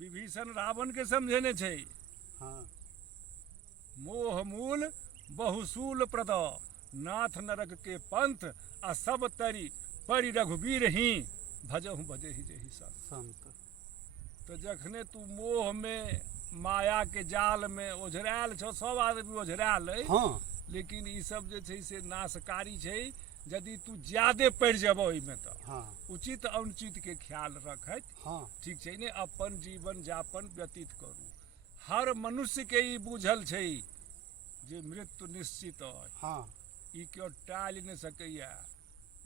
विभीषण रावण के समझेने छे। हाँ मोह मूल बहुसूल प्रद नाथ नरक के पंथ आ सब तरी परि रघुबीर ही भजहु भजे ही जेहि संत। तो जखने तू मोह में माया के जाल में ओझरायल छो, सब आदमी ओझरायल है। हाँ लेकिन ई सब जे छै से नाशकारी छै। यदि तू ज्यादे पड़ जब में तो हाँ उचित अनुचित के ख्याल रखत हाँ ठीक छै ने, अपन जीवन यापन व्यतीत करू। हर मनुष्य के ई बुझल छै जे मृत्यु निश्चित है। हाँ ई क्यों टाल नहीं सकैया,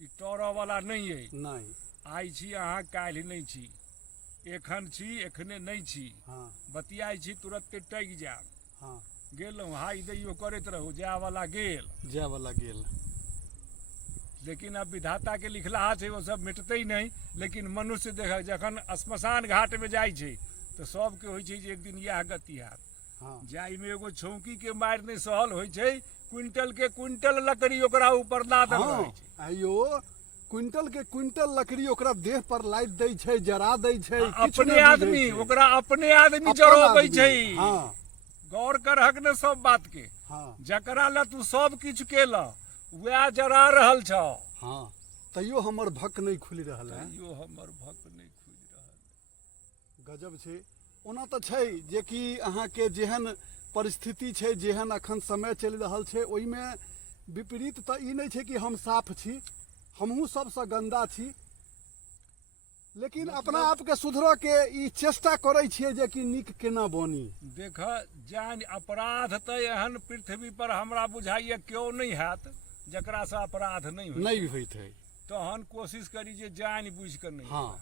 ई टरऽ वाला नहीं है। नहीं आइ छी अहाँ, काल्हि नहीं छी, एखन छी एखने नहीं छी। हाँ बतियाई छी तुरंते टैग जाब। हाँ गेलहुँ हाई दैयो करैत रहू, जाय वाला गेल। जाय वाला गेल। लेकिन अब विधाता के लिखला छै, वो सब मिटते ही नहीं। लेकिन मनुष्य देख जखन श्मशान घाट में जाइ छै तो सबके होइ छै जे एक दिन यह गति हैत। हाँ जाई में एगो छौकी के मारि नहीं सहल होइ छै, क्विंटल के क्विंटल लकड़ी ओकरा ऊपर लादल रहै छै। आइयो क्विंटल के क्विंटल लकड़ी ओकरा देह पर लाद दै छै, जरा दै छै। अपने आदमी ओकरा अपने आदमी जरबै छै। हाँ गौर करहक ने सब बात के। हाँ जकरा ला तू सब किछु केला वह जरा रहल छौ। हाँ तैयो हमर भक नहीं खुलि रहल है। तैयो हमर भक नहीं खुलि रहल। गजब छै। ओना तऽ छै जे कि अहाँके जेहन परिस्थिति छै, जेहन अखन समय चलि रहल छै, ओहिमे विपरीत तऽ ई नहीं छै कि हम साफ छी, हमहूँ सबसँ गंदा छी। लेकिन अपना आप के सुधरऽ के ई चेष्टा करै छियै जे कि नीक केना बनी। देख जान अपराध तऽ एहन पृथ्वी पर हमरा बुझाइए क्यों नहीं हैत जकरा से अपराध नहीं होइत। नहीं होइत है। तहन कोशिश करी जे जान बुझ कर नहीं। हाँ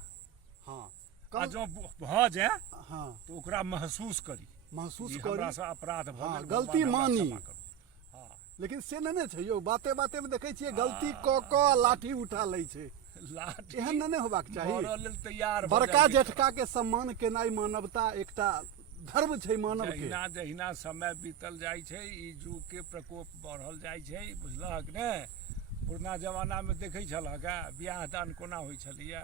हाँ आ जो भ जाए हाँ तो ओकरा महसूस करी, महसूस हमरा करी। से अपराध भ हाँ, गेल, गलती भगवान हमरा मानी। क्षमा करू। हाँ लेकिन से नहीं छै यौ, बाते बाते में देखै छियै गलती क लाठी उठा लै छै। लाठी एहन नहीं होबाक चाही। मरऽ लेल तैयार भऽ बड़का जाइ छै। जेठका के सम्मान केनाइ मानवता एकटा धर्म छै मानव के। जहिना जहिना समय बीतल जाइ छै ई जुग के प्रकोप बढ़ल जाइ छै, बुझलहक ने। पुरना जमाना में देखै छलहक बियाह दान कोना होइ छलैया।